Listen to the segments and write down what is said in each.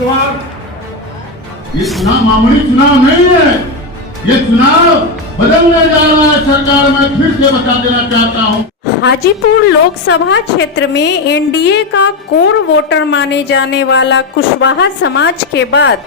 ये चुनाव मामूली चुनाव नहीं है, ये चुनाव बदलने जा रहा है सरकार। मैं फिर से बता देना चाहता हूँ, हाजीपुर लोकसभा क्षेत्र में एनडीए का कोर वोटर माने जाने वाला कुशवाहा समाज के बाद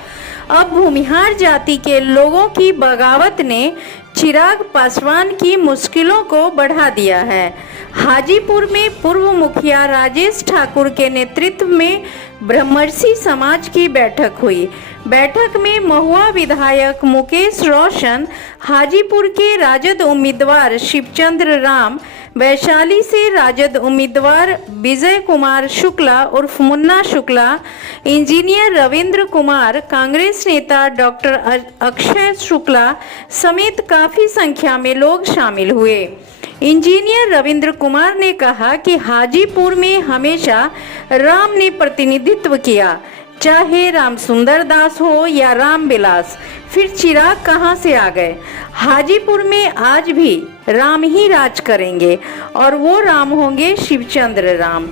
अब भूमिहार जाति के लोगों की बगावत ने चिराग पासवान की मुश्किलों को बढ़ा दिया है। हाजीपुर में पूर्व मुखिया राजेश ठाकुर के नेतृत्व में ब्रह्मर्षि समाज की बैठक हुई। बैठक में महुआ विधायक मुकेश रोशन, हाजीपुर के राजद उम्मीदवार शिवचंद्र राम, वैशाली से राजद उम्मीदवार विजय कुमार शुक्ला उर्फ मुन्ना शुक्ला, इंजीनियर रविंद्र कुमार, कांग्रेस नेता डॉक्टर अक्षय शुक्ला समेत काफी संख्या में लोग शामिल हुए। इंजीनियर रविंद्र कुमार ने कहा कि हाजीपुर में हमेशा राम ने प्रतिनिधित्व किया, चाहे राम सुंदर दास हो या राम विलास। फिर चिराग कहां से आ गए? हाजीपुर में आज भी राम ही राज करेंगे और वो राम होंगे शिवचंद्र राम।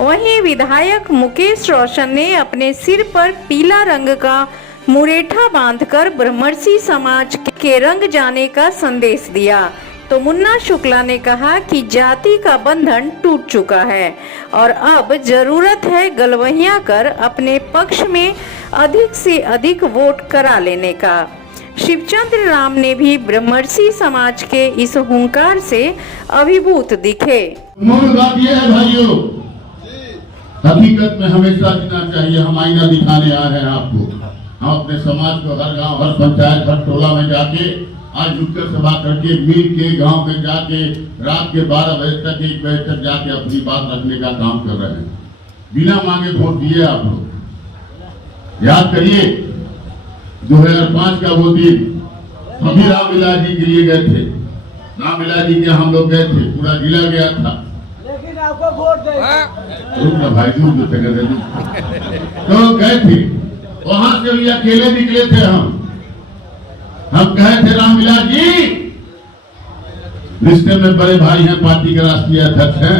वहीं विधायक मुकेश रोशन ने अपने सिर पर पीला रंग का मुरेठा बांधकर ब्रह्मर्षि समाज के रंग जाने का संदेश दिया। तो मुन्ना शुक्ला ने कहा कि जाति का बंधन टूट चुका है और अब जरूरत है गलवहियां कर अपने पक्ष में अधिक से अधिक वोट करा लेने का। शिवचंद्र राम ने भी ब्रह्मर्षि समाज के इस हुंकार से अभिभूत दिखे। मूल बात यह है भाइयों, हकीकत में हमेशा जीना चाहिए। हम आईना दिखाने आए हैं आपको। हम अपने समाज को हर गांव, हर पंचायत, हर टोला में जाके आज जुटकर सभा करके, मिल के गांव में जाके रात के 12 बजे तक, 1 बजे तक जाके अपनी बात रखने का काम कर रहे हैं। बिना मांगे वोट दिए आप लोग। याद करिए 2005 का वो दिन हम भी रामविलास जी के लिए गए थे। रामविलास जी के हम लोग गए थे, पूरा जिला गया था, लेकिन आपको वोट दे भाई तो गए थे। वहां से भी अकेले निकले थे। हम कहे थे रामविलास जी रिश्ते में बड़े भाई हैं, पार्टी के राष्ट्रीय अध्यक्ष हैं।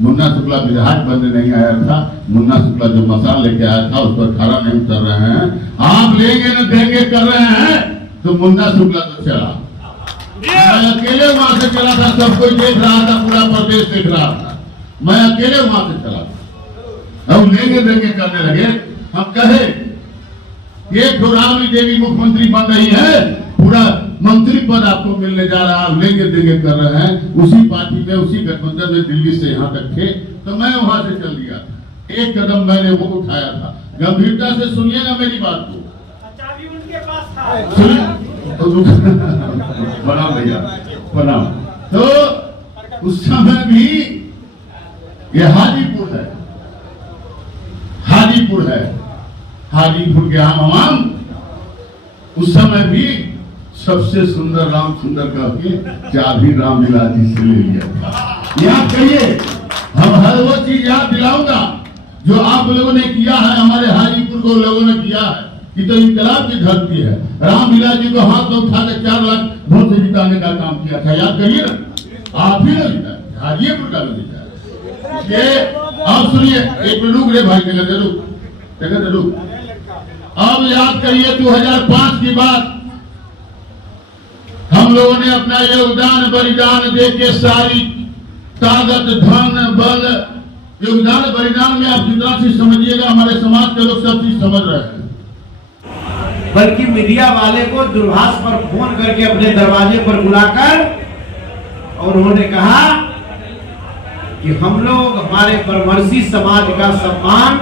मुन्ना शुक्ला विधायक बनने नहीं आया था। मुन्ना शुक्ला जो मसाल लेके आया था उस पर खड़ा नहीं उतर रहे हैं। आप लेंगे न देंगे कर रहे हैं तो मुन्ना शुक्ला तो चला। मैं अकेले वहां से चला था, सब कोई देख रहा था, पूरा प्रदेश देख रहा था। मैं अकेले वहां से चला था। अब लेंगे देंगे करने लगे। हम कहे एक राबड़ी देवी मुख्यमंत्री बन रही है, पूरा मंत्री पद आपको मिलने जा रहा है, लेंगे देंगे कर रहे हैं। उसी पार्टी में, उसी गठबंधन में दिल्ली से यहाँ तक थे तो मैं वहां से चल दिया था। एक कदम मैंने वो उठाया था। गंभीरता से सुनिए ना मेरी बात को। चाबी उनके पास था। प्रणाम भैया, प्रणाम। तो उस समय भी ये हाजीपुर है, हाजीपुर है, हाजीपुर के आम उस समय भी सबसे सुंदर राम सुंदर कह के चाबी रामविलास जी से ले लिया। याद करिए, हम हर वो चीज याद दिलाऊंगा जो आप लोगों ने किया है, हमारे हाजीपुर को लोगों ने किया है। कि तो इंकलाब की धरती है। रामविलास जी को हाथ में उठा के 4 लाख वोट से जिताने का काम किया था। याद करिए ना, आप ही ने जिताया, हाजीपुर का जिताया। ये आप सुनिए, एक रुक रे भाई, जगह रुक। अब याद करिए 2005 की बात। हम लोगों ने अपना योगदान बलिदान दे के सारी ताकत, धन, बल, योगदान बलिदान में आप जितना चीज समझिएगा, हमारे समाज के लोग सब चीज समझ रहे हैं। बल्कि मीडिया वाले को दूरभाष पर फोन करके अपने दरवाजे पर बुलाकर और उन्होंने कहा कि हम लोग, हमारे ब्रह्मर्षि समाज का सम्मान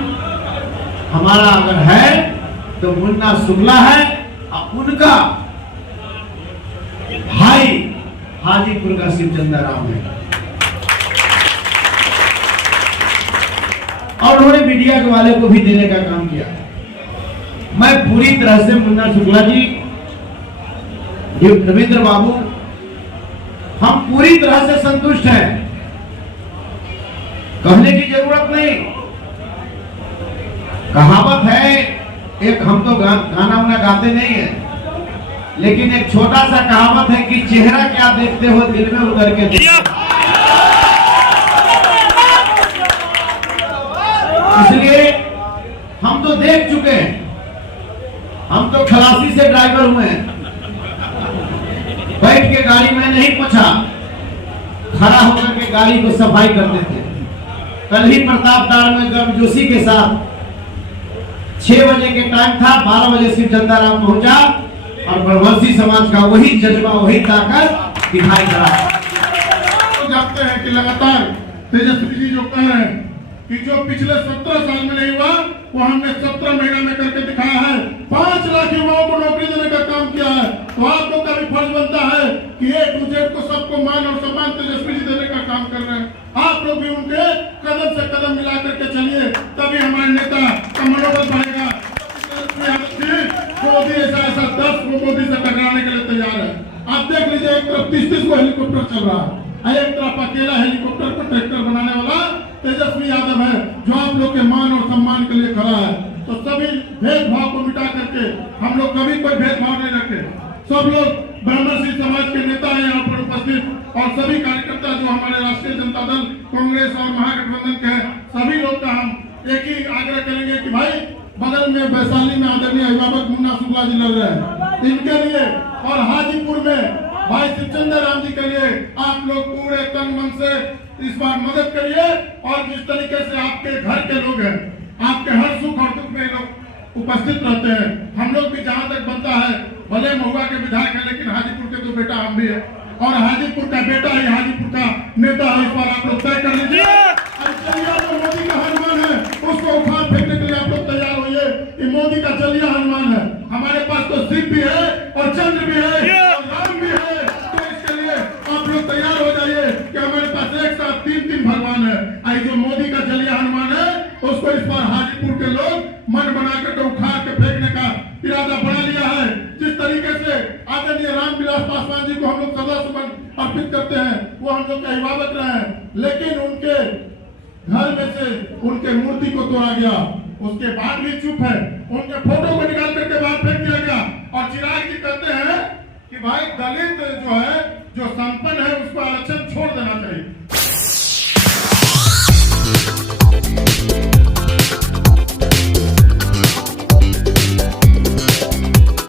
हमारा अगर है तो मुन्ना शुक्ला है और उनका भाई हाजीपुर का शिवचंद्र राम है। और उन्होंने मीडिया के वाले को भी देने का काम किया। मैं पूरी तरह से मुन्ना शुक्ला जी, रविंद्र बाबू, हम पूरी तरह से संतुष्ट हैं। कहने की जरूरत नहीं। कहावत है एक, हम तो गाना वाना गाते नहीं है, लेकिन एक छोटा सा कहावत है कि चेहरा क्या देखते हो दिल में उतर के देखो। इसलिए हम तो देख चुके हैं लोग खलासी से ड्राइवर हुए हैं, बैठ के गाड़ी में नहीं पूछा, खड़ा होकर के गाड़ी को सफाई करते थे। कल ही प्रतापदार में गर्मजोशी के साथ 6 बजे के टाइम था, 12 बजे शिव चंदाराम पहुंचा और ब्रह्मर्षि समाज का वही जज्बा, वही ताकत दिखाई पड़ा। तो जानते हैं कि लगातार तेजस्वी जी जो कह रहे हैं कि जो पिछले 17 साल में नहीं हुआ वो हमने 17 महीना में करके दिखाया है। 5 लाख युवाओं को नौकरी देने का काम किया है। तो आप लोग का भी फर्ज बनता है कि A to Z को सबको मान और सम्मान तेजस्वी जी देने का काम कर रहे हैं। आप लोग भी उनके कदम से कदम मिला करके चलिए, तभी हमारे नेता का मनोबल बढ़ेगा। मोदी ऐसा 10 मोदी से टकराने के लिए तैयार है। आप देख लीजिए, एक तरफ 30 को हेलीकॉप्टर चल रहा है, एक तरफ अकेला हेलीकॉप्टर को ट्रैक्टर बनाने वाला तेजस्वी यादव है, जो आप लोग के मान और सम्मान के लिए खड़ा है। तो सभी भेदभाव को मिटा करके हम लोग कभी कोई भेदभाव नहीं रखे। सब लोग ब्रह्मर्षि समाज के नेता हैं यहाँ पर उपस्थित, और सभी कार्यकर्ता जो हमारे राष्ट्रीय जनता दल, कांग्रेस और महागठबंधन के हैं, सभी लोग का हम एक ही आग्रह करेंगे कि भाई बगल में वैशाली में आदरणीय अभिभावक मुन्ना शुक्ला जी लड़ रहे हैं, इनके लिए और हाजीपुर में भाई शिवचंद्र राम जी के लिए आप लोग पूरे तन मन से इस बार मदद करिए। और जिस तरीके से आपके घर के लोग हैं, आपके हर सुख और दुख में लोग उपस्थित रहते हैं, हम लोग भी जहाँ तक बनता है, भले महुआ के विधायक है लेकिन हाजीपुर के तो बेटा हम भी है, और हाजीपुर का बेटा ही हाजीपुर का नेता है। इस बार आप लोग तय कर लीजिए। चलिया तो मोदी का हनुमान है, उसको उखाड़ फेंकने के लिए आप लोग तैयार होइए। ये मोदी का चलिया हनुमान है, हमारे पास तो शिव भी है और चंद्र भी है और राम भी है। तो इसके लिए आप लोग तैयार हो जाइए कि हमारे पास एक साथ 3 भगवान है। आई जो मोदी का चलिया हनुमान है, उसको इस बार हाजीपुर के लोग मन बना कर उखाड़ के फेंकने का इरादा बना लिया है। जिस तरीके से आदरणीय रामविलास पासवान जी को हम लोग सदा सुमन अर्पित करते हैं, वो हम लोग के अभिभावक रहे हैं, लेकिन उनके घर में से उनके मूर्ति को तोड़ा गया, उसके बाद भी चुप है। उनके फोटो को निकाल करके बाहर फेंक दिया गया। और चिराग जी कहते हैं कि भाई दलित जो है, जो संपन्न है, उसको आरक्षण छोड़ देना चाहिए।